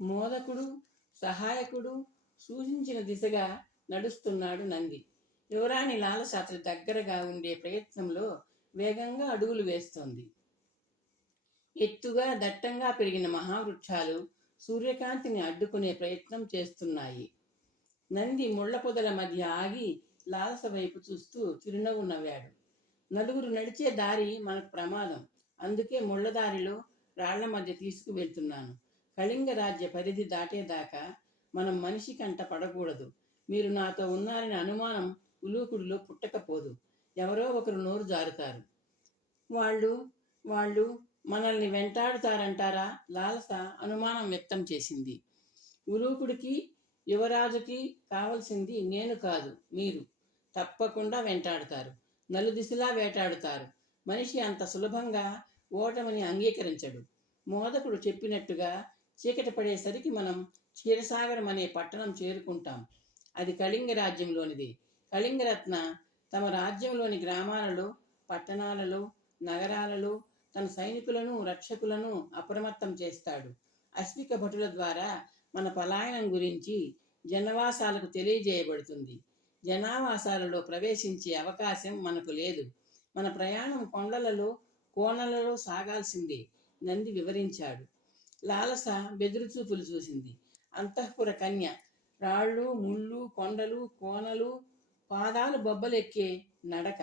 మోదకుడు, సహాయకుడు సూచించిన దిశగా నడుస్తున్నాడు నంది. యువరాణి లాలస అతని దగ్గరగా ఉండే ప్రయత్నంలో వేగంగా అడుగులు వేస్తోంది. ఎత్తుగా దట్టంగా పెరిగిన మహావృక్షాలు సూర్యకాంతిని అడ్డుకునే ప్రయత్నం చేస్తున్నాయి. నంది ముళ్ల పొదల మధ్య ఆగి లాలస వైపు చూస్తూ చిరునవ్వు నవ్వాడు. నలుగురు నడిచే దారి మనకు ప్రమాదం. అందుకే ముళ్ళదారిలో రాళ్ల మధ్య తీసుకువెళ్తున్నాను. కళింగ రాజ్య పరిధి దాటేదాకా మనం మనిషి కంట పడకూడదు. మీరు నాతో ఉన్నారనే అనుమానం ఉలూకుడిలో పుట్టకపోదు. ఎవరో ఒకరు నోరు జారుతారు. వాళ్ళు వాళ్ళు మనల్ని వెంటాడుతారంటారా? లాలస అనుమానం వ్యక్తం చేసింది. ఉలూకుడికి, యువరాజుకి కావలసింది నేను కాదు, మీరు. తప్పకుండా వెంటాడుతారు. నలుదిశలా వేటాడుతారు. మనిషి అంత సులభంగా ఓటమిని అంగీకరించడు. మోదకుడు చెప్పినట్టుగా చీకటి పడేసరికి మనం క్షీరసాగరం అనే పట్టణం చేరుకుంటాం. అది కళింగ రాజ్యంలోనిది. కళింగరత్న తమ రాజ్యంలోని గ్రామాలలో, పట్టణాలలో, నగరాలలో తన సైనికులను, రక్షకులను అప్రమత్తం చేస్తాడు. అశ్విక భటుల ద్వారా మన పలాయనం గురించి జనవాసాలకు తెలియజేయబడుతుంది. జనావాసాలలో ప్రవేశించే అవకాశం మనకు లేదు. మన ప్రయాణం కొండలలో, కోనలలో సాగాల్సిందే, నంది వివరించాడు. లాలస బెదురుచూపులు చూసింది. అంతఃపుర కన్య. రాళ్ళు, ముళ్ళు, కొండలు, కోనలు, పాదాలు బొబ్బలెక్కే నడక,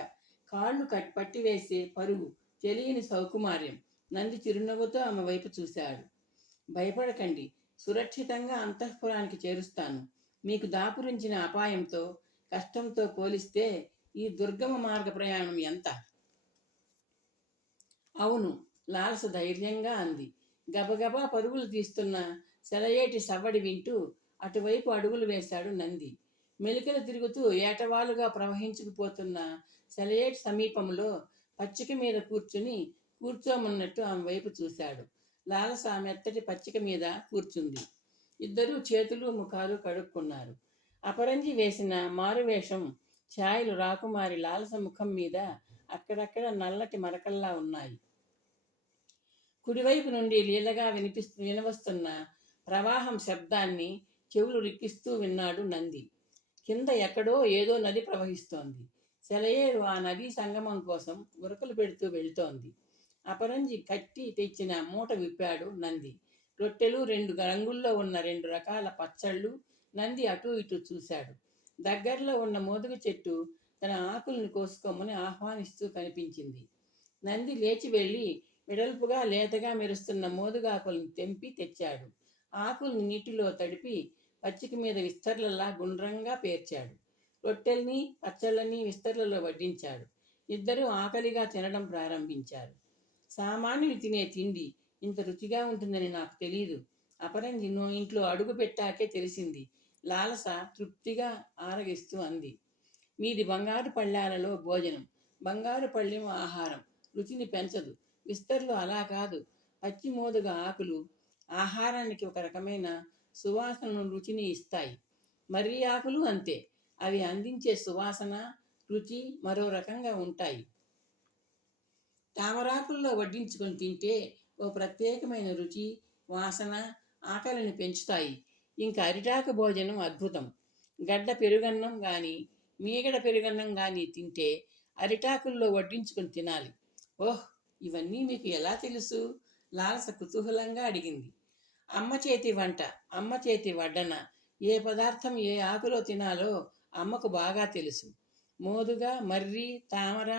కాళ్ళు పట్టివేసే పరుగు, తెలియని సౌకుమార్యం. నంది చిరునవ్వుతో ఆమె వైపు చూశాడు. భయపడకండి, సురక్షితంగా అంతఃపురానికి చేరుస్తాను. మీకు దాపురించిన అపాయంతో, కష్టంతో పోలిస్తే ఈ దుర్గమ మార్గ ప్రయాణం ఎంత? అవును, లాలస ధైర్యంగా అంది. గబగబా పరుగులు తీస్తున్న సెలయేటి సవ్వడి వింటూ అటువైపు అడుగులు వేశాడు నంది. మెలికలు తిరుగుతూ ఏటవాలుగా ప్రవహించుకుపోతున్న సెలయేటి సమీపంలో పచ్చిక మీద కూర్చోమన్నట్టు ఆమె వైపు చూశాడు. లాలస మెత్తటి పచ్చిక మీద కూర్చుంది. ఇద్దరూ చేతులు, ముఖాలు కడుక్కున్నారు. అపరంజి వేసిన మారువేషం ఛాయలు రాకుమారి లాలస ముఖం మీద అక్కడక్కడ నల్లటి మరకల్లా ఉన్నాయి. కుడివైపు నుండి లీలగా వినవస్తున్న ప్రవాహం శబ్దాన్ని చెవులు రిక్కిస్తూ విన్నాడు నంది. కింద ఎక్కడో ఏదో నది ప్రవహిస్తోంది. సెలయేరు ఆ నదీ సంగమం కోసం గురకలు పెడుతూ వెళ్తోంది. అపరంజి కట్టి తెచ్చిన మూట విప్పాడు నంది. రొట్టెలు, 2 రంగుల్లో ఉన్న 2 రకాల పచ్చళ్ళు. నంది అటూ ఇటూ చూశాడు. దగ్గరలో ఉన్న మోదుగ చెట్టు తన ఆకుల్ని కోసుకోమని ఆహ్వానిస్తూ కనిపించింది. నంది లేచి వెళ్ళి వెడల్పుగా లేతగా మెరుస్తున్న మోదుగాకుల్ని తెంపి తెచ్చాడు. ఆకుల్ని నీటిలో తడిపి పచ్చిక మీద విస్తర్లలా గుండ్రంగా పేర్చాడు. రొట్టెల్ని, పచ్చళ్ళని విస్తర్లలో వడ్డించాడు. ఇద్దరూ ఆకలిగా తినడం ప్రారంభించారు. సామాన్యులు తినే తిండి ఇంత రుచిగా ఉంటుందని నాకు తెలీదు. అపరంజి ఇంట్లో అడుగు పెట్టాకే తెలిసింది, లాలస తృప్తిగా ఆరగిస్తూ అంది. మీది బంగారు పళ్ళాలలో భోజనం, బంగారు పళ్ళెం ఆహారం రుచిని పెంచదు. విస్తర్లు అలా కాదు. పచ్చి మోదుగ ఆకులు ఆహారానికి ఒక రకమైన సువాసనను, రుచిని ఇస్తాయి. మర్రి ఆకులు అంతే. అవి అందించే సువాసన, రుచి మరో రకంగా ఉంటాయి. తామరాకుల్లో వడ్డించుకొని తింటే ఓ ప్రత్యేకమైన రుచి, వాసన ఆకలిని పెంచుతాయి. ఇంకా అరిటాకు భోజనం అద్భుతం. గడ్డ పెరుగన్నం కానీ, మీగడ పెరుగన్నం కానీ తింటే అరిటాకుల్లో వడ్డించుకొని తినాలి. ఓహ్, ఇవన్నీ మీకు ఎలా తెలుసు? లాలస కుతూహలంగా అడిగింది. అమ్మ చేతి వంట, అమ్మ చేతి వడ్డన. ఏ పదార్థం ఏ ఆకులో తినాలో అమ్మకు బాగా తెలుసు. మోదుగా, మర్రి, తామర,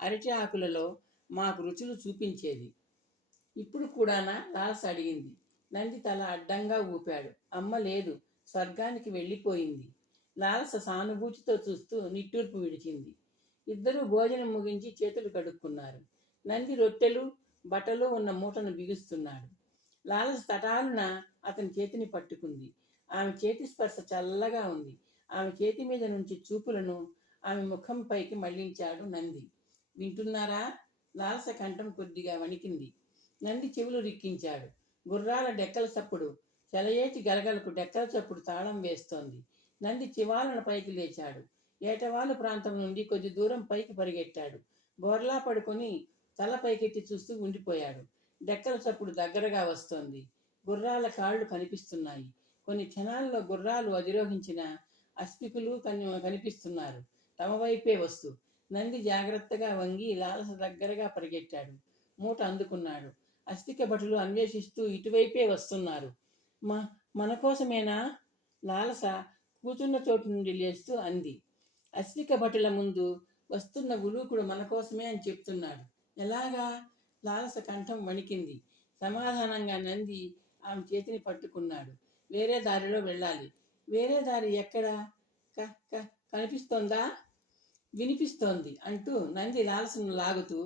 అరటి ఆకులలో మాకు రుచులు చూపించేది. ఇప్పుడు కూడానా? లాలస అడిగింది. నంది తల అడ్డంగా ఊపాడు. అమ్మ లేదు, స్వర్గానికి వెళ్ళిపోయింది. లాలస సానుభూతితో చూస్తూ నిట్టూర్పు విడిచింది. ఇద్దరూ భోజనం ముగించి చేతులు కడుక్కున్నారు. నంది రొట్టెలు, బట్టలు ఉన్న మూటను బిగుస్తున్నాడు. లాలస తటాలున అతని చేతిని పట్టుకుంది. ఆమె చేతి స్పర్శ చల్లగా ఉంది. ఆమె చేతి మీద నుంచి చూపులను ఆమె ముఖం పైకి మళ్లించాడు నంది. వింటున్నారా? లాలస కంఠం కొద్దిగా వణికింది. నంది చెవులు రిక్కించాడు. గుర్రాల డెక్కల చప్పుడు, సెలయేటి గలగలకు డెక్కల చప్పుడు తాళం వేస్తోంది. నంది చివాలన పైకి లేచాడు. ఏటవాలు ప్రాంతం నుండి కొద్ది దూరం పైకి పరిగెట్టాడు. బోర్లా పడుకొని తల పైకెత్తి చూస్తూ ఉండిపోయాడు. డెక్కల చప్పుడు దగ్గరగా వస్తోంది. గుర్రాల కాళ్ళు కనిపిస్తున్నాయి. కొన్ని క్షణాల్లో గుర్రాలు అధిరోహించిన అస్తికులు కనిపిస్తున్నారు తమ వైపే వస్తూ. నంది జాగ్రత్తగా వంగి లాలస దగ్గరగా పరిగెట్టాడు. మూట అందుకున్నాడు. అస్తిక భటులు అన్వేషిస్తూ ఇటువైపే వస్తున్నారు. మా మన కోసమేనా? లాలస కూర్చున్న చోటు నుండి లేస్తూ అంది. అస్తిక భటుల ముందు వస్తున్న ఉలూకుడు మన కోసమే అని చెప్తున్నాడు. ఎలాగా? లాలస కంఠం వణికింది. సమాధానంగా నంది ఆమె చేతిని పట్టుకున్నాడు. వేరే దారిలో వెళ్ళాలి. వేరే దారి ఎక్కడా? కనిపిస్తోందా? వినిపిస్తోంది అంటూ నంది లాలసను లాగుతూ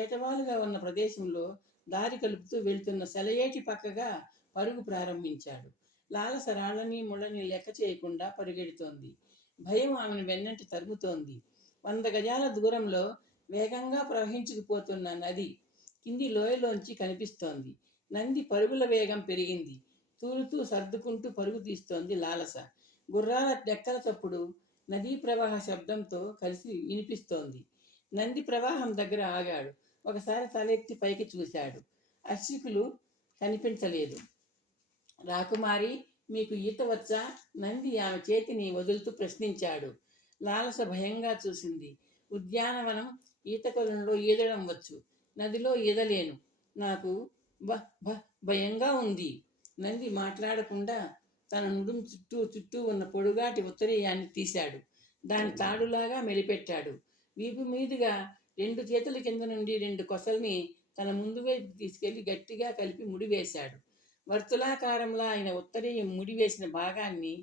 ఏటవాలుగా ఉన్న ప్రదేశంలో దారి కలుపుతూ వెళ్తున్న సెలయేటి పక్కగా పరుగు ప్రారంభించాడు. లాలస రాళ్ళని ముళ్ళని లెక్క చేయకుండా పరుగెడుతోంది. భయం ఆమెను వెన్నంటి తరుముతోంది. 100 గజాల దూరంలో వేగంగా ప్రవహించుకుపోతున్న నది కింది లోయలోంచి కనిపిస్తోంది. నంది పరుగుల వేగం పెరిగింది. తూలుతూ సర్దుకుంటూ పరుగు తీస్తోంది లాలస. గుర్రాల డెక్కల చప్పుడు నదీ ప్రవాహ శబ్దంతో కలిసి వినిపిస్తోంది. నంది ప్రవాహం దగ్గర ఆగాడు. ఒకసారి తలెత్తి పైకి చూశాడు. అశ్వికులు కనిపించలేదు. రాకుమారి, మీకు ఈత వచ్చా? నంది ఆమె చేతిని వదులుతూ ప్రశ్నించాడు. లాలస భయంగా చూసింది. ఉద్యానవనం ఈత కొలంలో ఈదడం వచ్చు, నదిలో ఈదలేను. నాకు భయంగా ఉంది. నంది మాట్లాడకుండా తన నుడుము చుట్టూ ఉన్న పొడుగాటి ఉత్తరీయాన్ని తీశాడు. దాని తాడులాగా మెలిపెట్టాడు. వీపు మీదుగా 2 చేతుల కింద నుండి 2 కొసల్ని తన ముందు వైపు తీసుకెళ్లి గట్టిగా కలిపి ముడివేశాడు. వర్తులాకారంలో ఆయన ఉత్తరీయం ముడివేసిన భాగాన్ని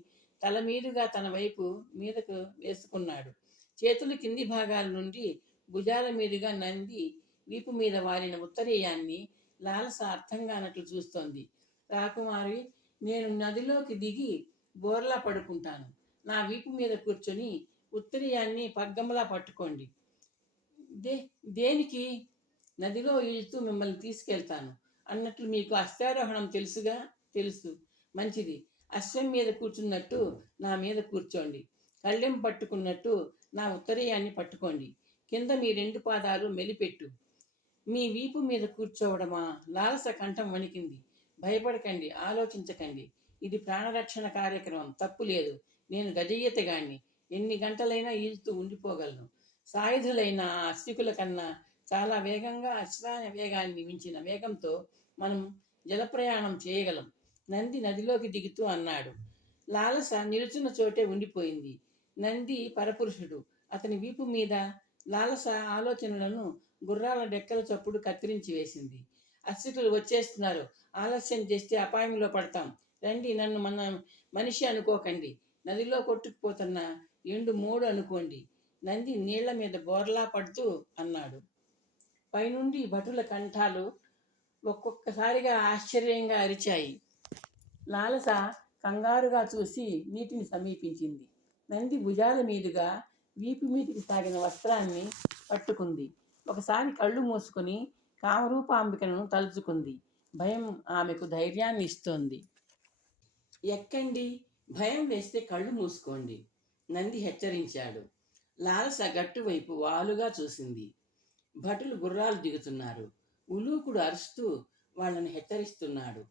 తల మీదుగా తన వైపు మీదకు వేసుకున్నాడు. చేతులు కింది భాగాల నుండి భుజాల మీదుగా నంది వీపు మీద వాలిన ఉత్తరీయాన్ని లాలస అర్థం కానట్లు చూస్తోంది. రాకుమారి, నేను నదిలోకి దిగి బోర్లా పడుకుంటాను. నా వీపు మీద కూర్చొని ఉత్తరీయాన్ని పగ్గంలా పట్టుకోండి. దేనికి? నదిలో ఈదుతూ మిమ్మల్ని తీసుకెళ్తాను అన్నట్లు మీకు అశ్వారోహణం తెలుసుగా? తెలుసు. మంచిది. అశ్వం మీద కూర్చున్నట్టు నా మీద కూర్చోండి. కళ్ళెం పట్టుకున్నట్టు నా ఉత్తరీయాన్ని పట్టుకోండి. కింద మీ 2 పాదాలు మెలిపెట్టు. మీ వీపు మీద కూర్చోవడమా? లాలస కంఠం వణికింది. భయపడకండి, ఆలోచించకండి. ఇది ప్రాణరక్షణ కార్యక్రమం. తప్పు లేదు. నేను గజయ్యతగాణ్ణి. ఎన్ని గంటలైనా ఈదుతూ ఉండిపోగలను. సాయుధులైన ఆ అశ్వికుల కన్నా చాలా వేగంగా, అశ్వాన వేగాన్ని మించిన వేగంతో మనం జలప్రయాణం చేయగలం. నంది నదిలోకి దిగుతూ అన్నాడు. లాలస నిలుచున్న చోటే ఉండిపోయింది. నంది పరపురుషుడు. అతని వీపు మీద లాలస ఆలోచనలను గుర్రాల డెక్కల చప్పుడు కత్తిరించి వేసింది. అశ్వికులు వచ్చేస్తున్నారు. ఆలస్యం చేస్తే అపాయంలో పడతాం. రండి, నన్ను మనిషి అనుకోకండి. నదిలో కొట్టుకుపోతున్న ఎండు మోడు అనుకోండి. నంది నీళ్ల మీద బోర్లా పడుతూ అన్నాడు. పైనుండి భటుల కంఠాలు ఒక్కొక్కసారిగా ఆశ్చర్యంగా అరిచాయి. లాలస కంగారుగా చూసి నీటిని సమీపించింది. నంది భుజాల మీదుగా వీపు మీదికి సాగిన వస్త్రాన్ని పట్టుకుంది. ఒకసారి కళ్ళు మూసుకొని కామరూపాంబికను తలుచుకుంది. భయం ఆమెకు ధైర్యాన్ని ఇస్తోంది. ఎక్కండి. భయం వేస్తే కళ్ళు మూసుకోండి, నంది హెచ్చరించాడు. లాలస గట్టు వైపు వాలుగా చూసింది. భటులు గుర్రాలు దిగుతున్నారు. ఉలూకుడు అరుస్తూ వాళ్ళని హెచ్చరిస్తున్నాడు.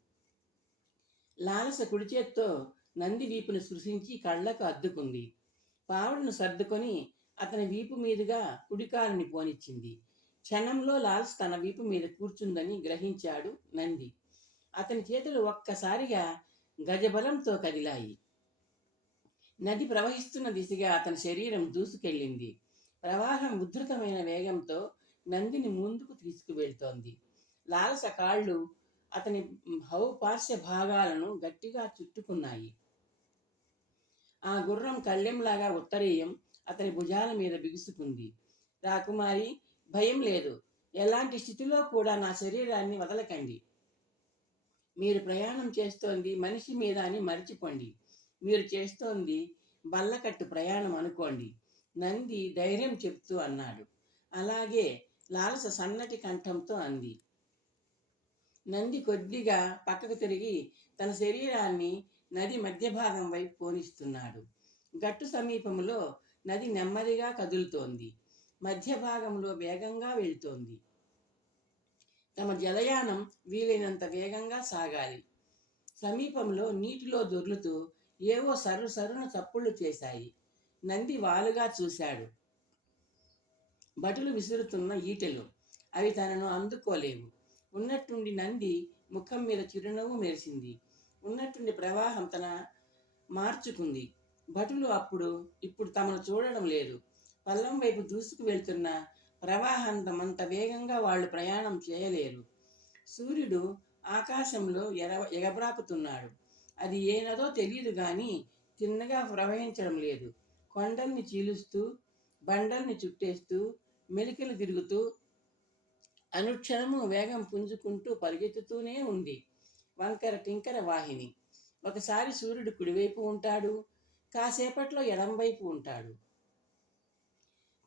లాలస కుడి చేత్తో నంది వీపును స్పృశించి కళ్ళకు అద్దుకుంది. పావుడును సర్దుకొని అతని వీపు మీదుగా కుడికాలుని పోనిచ్చింది. క్షణంలో లాలస తన వీపు మీద కూర్చుందని గ్రహించాడు నంది. అతని చేతులు ఒక్కసారిగా గజబలంతో కదిలాయి. నది ప్రవహిస్తున్న దిశగా అతని శరీరం దూసుకెళ్ళింది. ప్రవాహం ఉధృతమైన వేగంతో నందిని ముందుకు తీసుకువెళ్తోంది. లాలస కాళ్ళు అతని పార్శ్వ భాగాలను గట్టిగా చుట్టుకున్నాయి. ఆ గుర్రం కళ్ళెంలాగా ఉత్తరీయం అతని భుజాల మీద బిగుసుకుంది. రాకుమారి, భయం లేదు. ఎలాంటి స్థితిలో కూడా నా శరీరాన్ని వదలకండి. మీరు ప్రయాణం చేస్తోంది మనిషి మీద అని మర్చిపోండి. మీరు చేస్తోంది బల్లకట్టు ప్రయాణం అనుకోండి, నంది ధైర్యం చెప్తూ అన్నాడు. అలాగే, లాలస సన్నటి కంఠంతో అంది. నంది కొద్దిగా పక్కకు తిరిగి తన శరీరాన్ని నది మధ్య భాగం వైపు పోనిస్తున్నాడు. గట్టు సమీపంలో నది నెమ్మదిగా కదులుతోంది. మధ్య భాగంలో వేగంగా వెళ్తోంది. తమ జలయానం వీలైనంత వేగంగా సాగాలి. సమీపంలో నీటిలో దొర్లుతూ ఏవో సర్రు సరున చప్పుళ్ళు చేశాయి. నంది వాలుగా చూశాడు. భటులు విసురుతున్న ఈటెలు. అవి తనను అందుకోలేవు. ఉన్నట్టుండి నంది ముఖం మీద చిరునవ్వు మెరిసింది. ఉన్నట్టుండి ప్రవాహం తన మార్చుకుంది. భటులు ఇప్పుడు తమను చూడడం లేదు. పల్లం వైపు దూసుకు వెళ్తున్న ప్రవాహంతమంత వేగంగా వాళ్ళు ప్రయాణం చేయలేరు. సూర్యుడు ఆకాశంలో ఎగబ్రాకుతున్నాడు. అది ఏ నదో తెలియదు గాని తిన్నగా ప్రవహించడం లేదు. కొండల్ని చీలుస్తూ, బండల్ని చుట్టేస్తూ, మెలికలు తిరుగుతూ, అనుక్షణము వేగం పుంజుకుంటూ పరిగెత్తుతూనే ఉంది. వంకర టింకర వాహిని. ఒకసారి సూర్యుడు కుడివైపు ఉంటాడు, కాసేపట్లో ఎడంవైపు ఉంటాడు.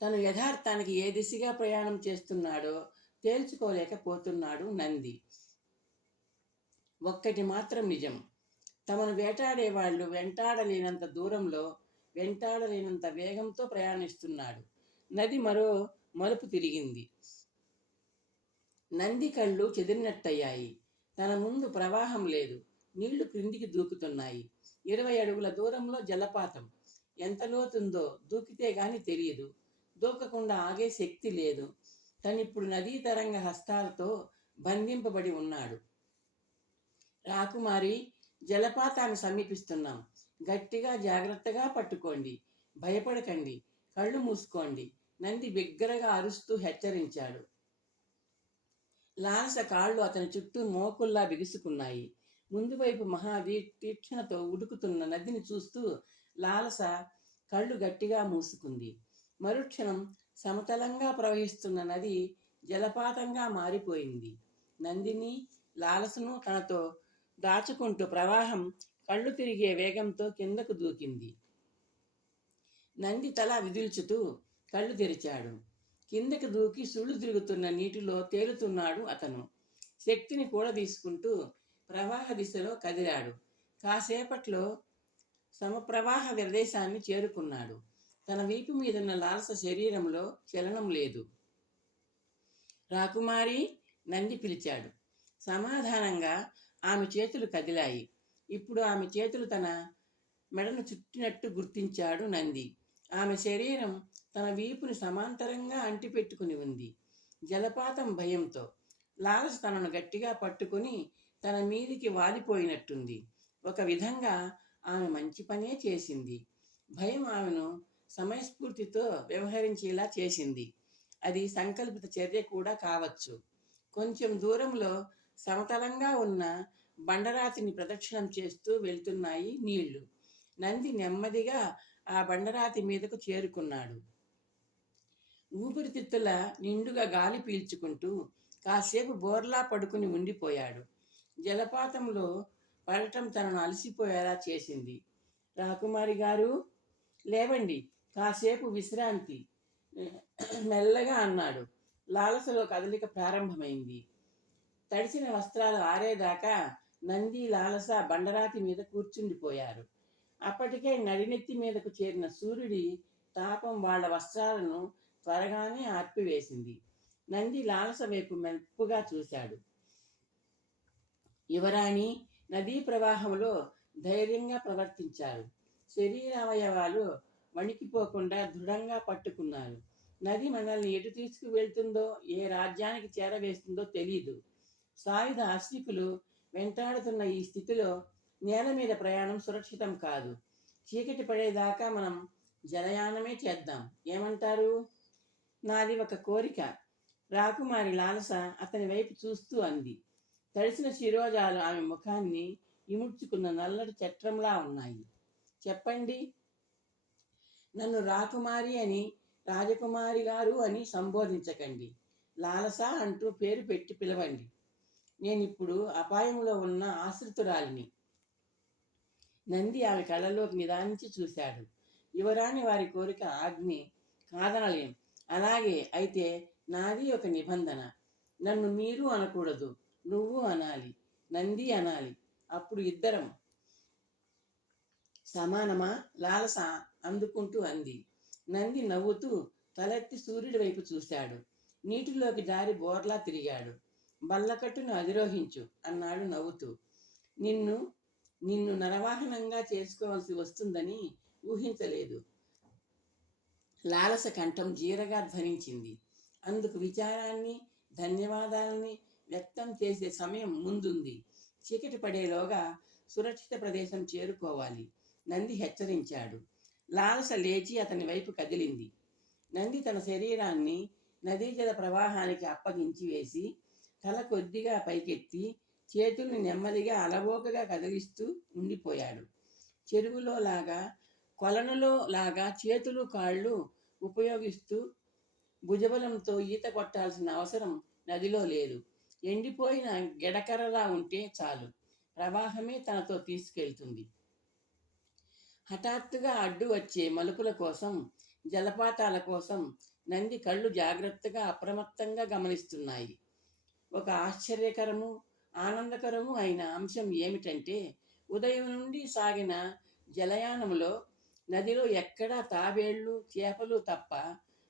తను యథార్థానికి ఏ దిశగా ప్రయాణం చేస్తున్నాడో తేల్చుకోలేకపోతున్నాడు నంది. ఒక్కటి మాత్రం నిజం. తమను వేటాడే వాళ్ళు వెంటాడలేనంత దూరంలో, వెంటాడలేనంత వేగంతో ప్రయాణిస్తున్నాడు. నది మరో మలుపు తిరిగింది. నంది కళ్ళు చెదిరినట్టయ్యాయి. తన ముందు ప్రవాహం లేదు. నీళ్లు క్రిందికి దూకుతున్నాయి. 20 అడుగుల దూరంలో జలపాతం. ఎంత లోతుందో దూకితే గాని తెలియదు. దూకకుండా ఆగే శక్తి లేదు. తనిప్పుడు నదీ తరంగ హస్తాలతో బంధింపబడి ఉన్నాడు. రాకుమారి, జలపాతాన్ని సమీపిస్తున్నాం. గట్టిగా జాగ్రత్తగా పట్టుకోండి. భయపడకండి. కళ్ళు మూసుకోండి. నంది బిగ్గరగా అరుస్తూ హెచ్చరించాడు. లాలస కాళ్ళు అతని చుట్టూ మోకుల్లా బిగుసుకున్నాయి. ముందు వైపు తీక్షణతో ఉడుకుతున్న నదిని చూస్తూ లాలస కళ్ళు గట్టిగా మూసుకుంది. మరుక్షణం సమతలంగా ప్రవహిస్తున్న నది జలపాతంగా మారిపోయింది. నందిని, లాలసను తనతో దాచుకుంటూ ప్రవాహం కళ్ళు తిరిగే వేగంతో కిందకు దూకింది. నంది తల విదిల్చుతూ కళ్ళు తెరిచాడు. కిందకి దూకి సుళ్ళు తిరుగుతున్న నీటిలో తేలుతున్నాడు అతను. శక్తిని కూడా తీసుకుంటూ ప్రవాహ దిశలో కదిలాడు. కాసేపట్లో సమప్రవాహ ప్రదేశాన్ని చేరుకున్నాడు. తన వీపు మీదున్న లాలస శరీరంలో చలనం లేదు. రాకుమారి, నంది పిలిచాడు. సమాధానంగా ఆమె చేతులు కదిలాయి. ఇప్పుడు ఆమె చేతులు తన మెడను చుట్టినట్టు గుర్తించాడు నంది. ఆమె శరీరం తన వీపుని సమాంతరంగా అంటిపెట్టుకుని ఉంది. జలపాతం భయంతో లాలస తనను గట్టిగా పట్టుకుని తన మీదికి వాలిపోయినట్టుంది. ఒక విధంగా ఆమె మంచి పనే చేసింది. భయం ఆమెను సమయస్ఫూర్తితో వ్యవహరించేలా చేసింది. అది సంకల్పిత చర్య కూడా కావచ్చు. కొంచెం దూరంలో సమతలంగా ఉన్న బండరాతిని ప్రదక్షిణం చేస్తూ వెళ్తున్నాయి నీళ్లు. నంది నెమ్మదిగా ఆ బండరాతి మీదకు చేరుకున్నాడు. ఊపిరితిత్తుల నిండుగా గాలి పీల్చుకుంటూ కాసేపు బోర్లా పడుకుని ఉండిపోయాడు. జలపాతంలో పడటం తనను అలసిపోయేలా చేసింది. రాకుమారి గారు, లేవండి, కాసేపు విశ్రాంతి, మెల్లగా అన్నాడు. లాలసలో కదలిక ప్రారంభమైంది. తడిసిన వస్త్రాలు ఆరేదాకా నంది, లాలస బండరాతి మీద కూర్చుండిపోయారు. అప్పటికే నడినెత్తి మీదకు చేరిన సూర్యుడి తాపం వాళ్ళ వస్త్రాలను త్వరగానే ఆర్పివేసింది. నంది లాలస వైపు మెల్పుగా చూశాడు. యువరాణి, నదీ ప్రవాహంలో ధైర్యంగా ప్రవర్తించారు. శరీరావయవాలు వణికిపోకుండా దృఢంగా పట్టుకున్నారు. నది మనల్ని ఎటు తీసుకువెళ్తుందో, ఏ రాజ్యానికి చేరవేస్తుందో తెలీదు. సాయుధ అశ్వికులు వెంటాడుతున్న ఈ స్థితిలో నేల మీద ప్రయాణం సురక్షితం కాదు. చీకటి పడేదాకా మనం జలయానమే చేద్దాం. ఏమంటారు? నాది ఒక కోరిక. రాకుమారి లాలస అతని వైపు చూస్తూ అంది. తడిసిన శిరోజాలు ఆమె ముఖాన్ని ఇముడ్చుకున్న నల్లటి చట్రంలా ఉన్నాయి. చెప్పండి. నన్ను రాకుమారి అని, రాజకుమారి గారు అని సంబోధించకండి. లాలస అంటూ పేరు పెట్టి పిలవండి. నేనిప్పుడు అపాయంలో ఉన్న ఆశ్రితురాలిని. నంది ఆమె కళ్ళలోకి నిదానించి చూశాడు. యువరాణి వారి కోరిక ఆజ్ఞి, కాదనలేం. అలాగే అయితే నాది ఒక నిబంధన. నన్ను మీరు అనకూడదు, నువ్వు అనాలి, నంది అనాలి. అప్పుడు ఇద్దరం సమానమా? లాలస అందుకుంటూ అంది. నంది నవ్వుతూ తలెత్తి సూర్యుడి వైపు చూశాడు. నీటిలోకి జారి బోర్లా తిరిగాడు. బల్లకట్టును అధిరోహించు అన్నాడు నవ్వుతూ. నిన్ను నిన్ను నరవాహనంగా చేసుకోవాల్సి వస్తుందని ఊహించలేదు. లాలస కంఠం జీరగా ధ్వనించింది. అందుకు విచారాన్ని, ధన్యవాదాలని వ్యక్తం చేసే సమయం ముందుంది. చీకటి పడేలోగా సురక్షిత ప్రదేశం చేరుకోవాలి, నంది హెచ్చరించాడు. లాలస లేచి అతని వైపు కదిలింది. నంది తన శరీరాన్ని నదీజల ప్రవాహానికి అప్పగించి వేసి తల కొద్దిగా పైకెత్తి చేతుల్ని నెమ్మదిగా అలవోకగా కదిలిస్తూ ఉండిపోయాడు. చెరువులో లాగా, కొలనులో లాగా చేతులు కాళ్ళు ఉపయోగిస్తూ భుజబలంతో ఈత కొట్టాల్సిన అవసరం నదిలో లేదు. ఎండిపోయిన గెడకరలా ఉంటే చాలు, ప్రవాహమే తనతో తీసుకెళ్తుంది. హఠాత్తుగా అడ్డు వచ్చే మలుపుల కోసం, జలపాతాల కోసం నంది కళ్ళు జాగ్రత్తగా అప్రమత్తంగా గమనిస్తున్నాయి. ఒక ఆశ్చర్యకరము, ఆనందకరము అయిన అంశం ఏమిటంటే, ఉదయం నుండి సాగిన జలయానంలో నదిలో ఎక్కడా తాబేళ్లు, చేపలు తప్ప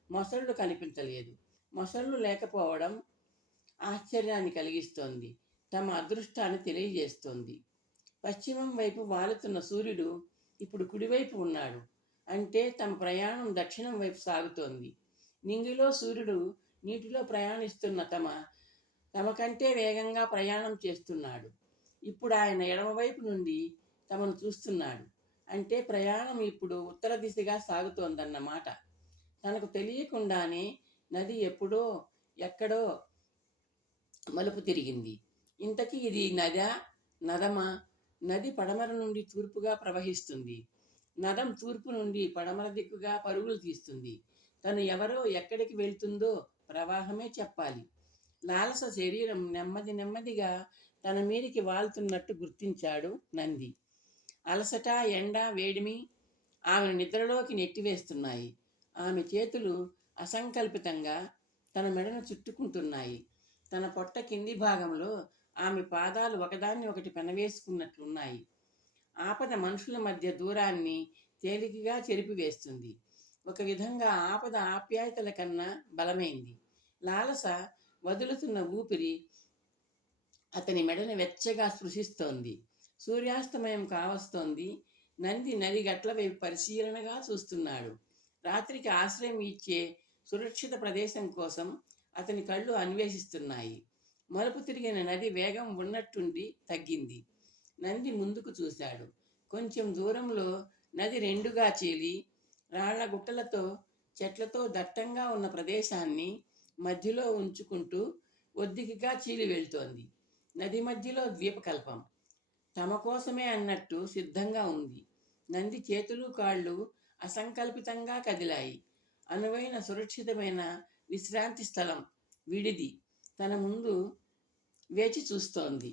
మొసళ్ళు కనిపించలేదు. మొసళ్ళు లేకపోవడం ఆశ్చర్యాన్ని కలిగిస్తోంది, తమ అదృష్టాన్ని తెలియజేస్తోంది. పశ్చిమం వైపు వాలుతున్న సూర్యుడు ఇప్పుడు కుడివైపు ఉన్నాడు. అంటే తమ ప్రయాణం దక్షిణం వైపు సాగుతోంది. నింగిలో సూర్యుడు నీటిలో ప్రయాణిస్తున్న తమ కంటే వేగంగా ప్రయాణం చేస్తున్నాడు. ఇప్పుడు ఆయన ఎడమవైపు నుండి తమను చూస్తున్నాడు. అంటే ప్రయాణం ఇప్పుడు ఉత్తర దిశగా సాగుతోందన్నమాట. తనకు తెలియకుండానే నది ఎప్పుడో ఎక్కడో మలుపు తిరిగింది. ఇంతకీ ఇది నదా, నదమా? నది పడమర నుండి తూర్పుగా ప్రవహిస్తుంది. నదం తూర్పు నుండి పడమర దిక్కుగా పరుగులు తీస్తుంది. తను ఎవరో, ఎక్కడికి వెళ్తుందో ప్రవాహమే చెప్పాలి. లాలస శరీరం నెమ్మదిగా తన మీదికి వాళ్తున్నట్టు గుర్తించాడు నంది. అలసట, ఎండ, వేడిమి ఆమెను నిద్రలోకి నెట్టివేస్తున్నాయి. ఆమె చేతులు అసంకల్పితంగా తన మెడను చుట్టుకుంటున్నాయి. తన పొట్ట కింది భాగంలో ఆమె పాదాలు ఒకదాన్ని ఒకటి పెనవేసుకున్నట్లున్నాయి. ఆపద మనుషుల మధ్య దూరాన్ని తేలికగా చెరిపివేస్తుంది. ఒక విధంగా ఆపద ఆప్యాయతల కన్నా బలమైంది. లాలస వదులుతున్న ఊపిరి అతని మెడని వెచ్చగా స్పృశిస్తోంది. సూర్యాస్తమయం కావస్తోంది. నంది నది గట్ల వైపు పరిశీలనగా చూస్తున్నాడు. రాత్రికి ఆశ్రయం ఇచ్చే సురక్షిత ప్రదేశం కోసం అతని కళ్ళు అన్వేషిస్తున్నాయి. మలుపు తిరిగిన నది వేగం ఉన్నట్టుండి తగ్గింది. నంది ముందుకు చూశాడు. కొంచెం దూరంలో నది రెండుగా చీలి రాళ్ల గుట్టలతో, చెట్లతో దట్టంగా ఉన్న ప్రదేశాన్ని మధ్యలో ఉంచుకుంటూ ఒద్దికగా చీలి వెళ్తోంది. నది మధ్యలో ద్వీపకల్పం తమ కోసమే అన్నట్టు సిద్ధంగా ఉంది. నంది చేతులు కాళ్ళు అసంకల్పితంగా కదిలాయి. అనువైన సురక్షితమైన విశ్రాంతి స్థలం, విడిది తన ముందు వేచి చూస్తోంది.